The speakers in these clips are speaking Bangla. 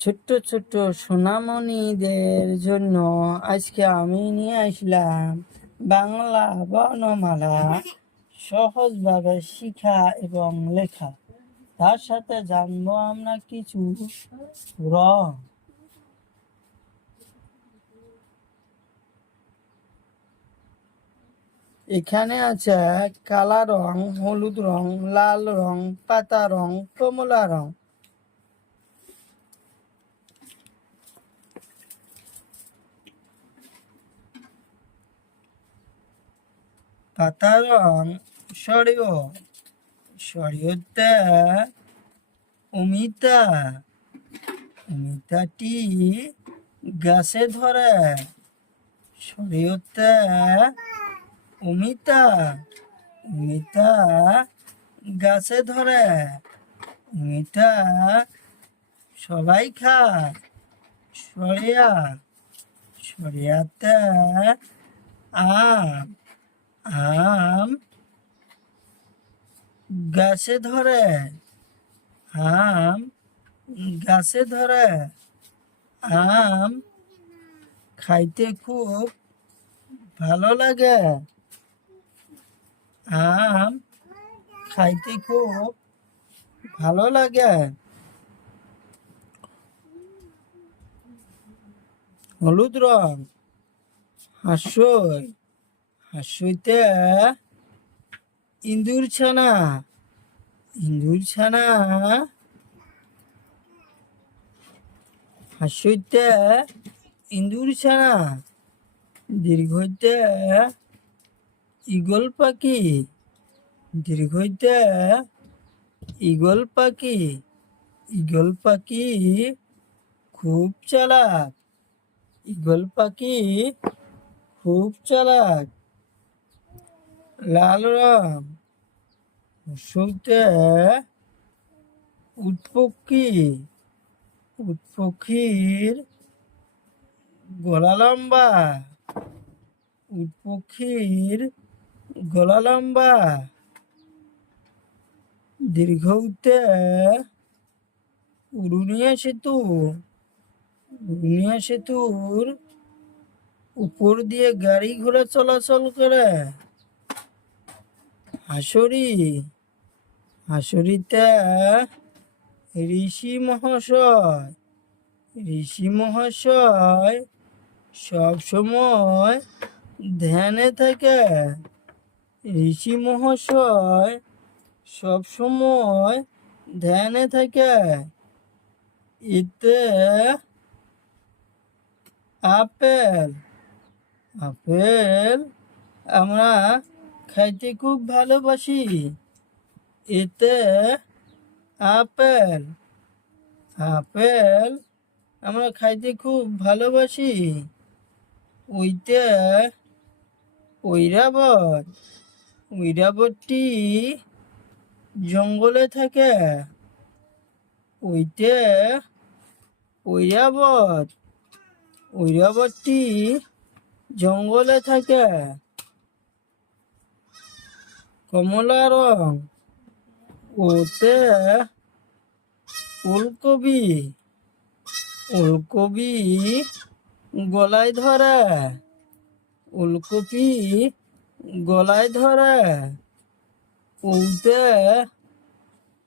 ছোট্ট ছোট্ট সোনামণিদের জন্য আজকে আমি নিয়ে আসলাম বাংলা বর্ণমালা সহজভাবে শিখা এবং লেখা। তার সাথে জানবো আমরা কিছু রং। এখানে আছে কালা রং, হলুদ রং, লাল রং, পাতা রং, কমলা রং। পাতা রং সরিয়, সরিয়তে অমিতা, অমিতাটি গাছে ধরে। সরিয়তে অমিতা, অমিতা গাছে ধরে। অমিতা সবাই খায়। সরিয়া, সরিয়াতে আম, আম গাছে ধরে। আম গাছে ধরে। আম খাইতে খুব ভালো লাগে। আম খাইতে খুব ভালো লাগে। হলুদ রং হাঁসই, হাঁসইতে ইঁদুর ছানা, ইঁদুর ছানা হাঁসইতে ইঁদুর ছানা। দীর্ঘইতে ঈগল পাখি, দীর্ঘইতে ঈগল পাখি। ঈগল পাখি খুব চালাক, ঈগল পাখি খুব চালাক। লাল রং হ্রস্বইতে উট পক্ষী, উট পক্ষীর গলা লম্বা, উট পক্ষীর গলা লম্বা। দীর্ঘইতে উড়ুনিয়া সেতু, উড়ুনিয়া সেতুর উপর দিয়ে গাড়ি ঘোড়া চলাচল করে। হাঁসুরি, হাঁসুরিতে ঋষি মহাশয়, ঋষি মহাশয় সব সময় ধ্যানে থাকে। ঋষি মহাশয় সব সময় ধ্যানে থাকে। এতে আপেল, আপেল আমরা খাইতে খুব ভালোবাসি। এতে আপেল, আপেল আমরা খাইতে খুব ভালোবাসি। ওইতে ঐরাবত, ঐরাবতটি জঙ্গলে থাকে। ওইতে ঐরাবত, ঐরাবতটি জঙ্গলে থাকে। কমলা রং ওতে ওলকবি, ওলকবি গলায় ধরে, ওলকপি গলায় ধরে। ওতে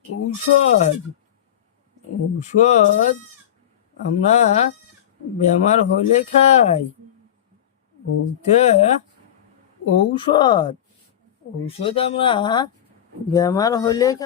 ঔষধ, ঔষধ আমরা বেমার হলে খাই। ওতে ঔষধ, ঔষধ আমরা বেমার হলে খাই।